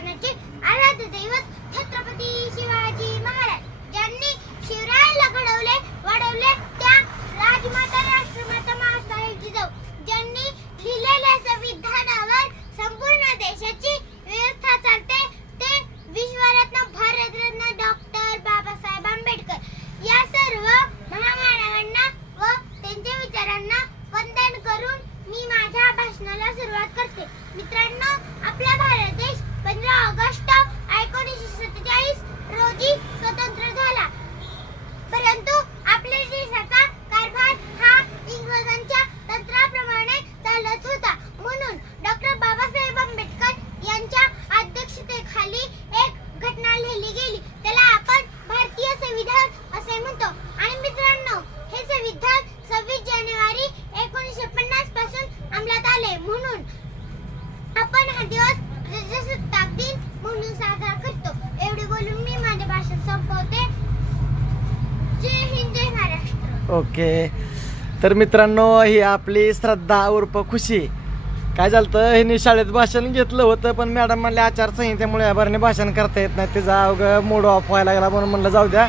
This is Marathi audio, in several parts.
हिंदुस्थानाचे आराध्य दैवत छत्रपती शिवाजी महाराज ज्यांनी शिवरायाला घडवले वाढवले त्या राजमाता राष्ट्रमाता महासाहेब जिजाऊ ज्यांनी लिहिलेल्या संविधानावर संपूर्ण देशाची व्यवस्था चालते ते विश्वरत्न भारतरत्न डॉक्टर बाबासाहेब आंबेडकर या सर्व महामानवांना व त्यांच्या विचारांना वंदन करून मी माझ्या भाषणाला सुरुवात करते. मित्रांनो, आपला भारत देश 15 ऑगस्ट 1947 रोजी स्वतंत्र झाला. परंतु आपल्या देशाचा कारभार हा इंग्रजांच्या तंत्राप्रमाणे चालत होता. म्हणून डॉक्टर बाबासाहेब आंबेडकर यांच्या अध्यक्षतेखाली एक घटना लिहिली गेली. त्याला आपण भारतीय संविधान असे म्हणतो. आणि मित्रांनो, हे संविधान 26 जानेवारी 1950 पासून अंमलात आले. म्हणून आपण हा दिवस प्रजासत्ताक दिन म्हणून साजरा करतो. एवढे बोलून मी माझे भाषण संपवते. जय हिंद, जय महाराष्ट्र. ओके, तर मित्रांनो, ही आपली श्रद्धा उर्फ खुशी. काय झालं तर हिने शाळेत भाषण घेतलं होतं, पण मॅडम म्हणले आचारसंहितेमुळे भरणे भाषण करता येत नाही, त्याचा अवघं मूड ऑफ व्हायला गेला. म्हणून म्हणलं जाऊ द्या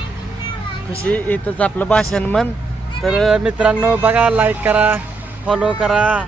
खुशी, इथंच आपलं भाषण म्हण. तर मित्रांनो बघा, लाईक करा, फॉलो करा.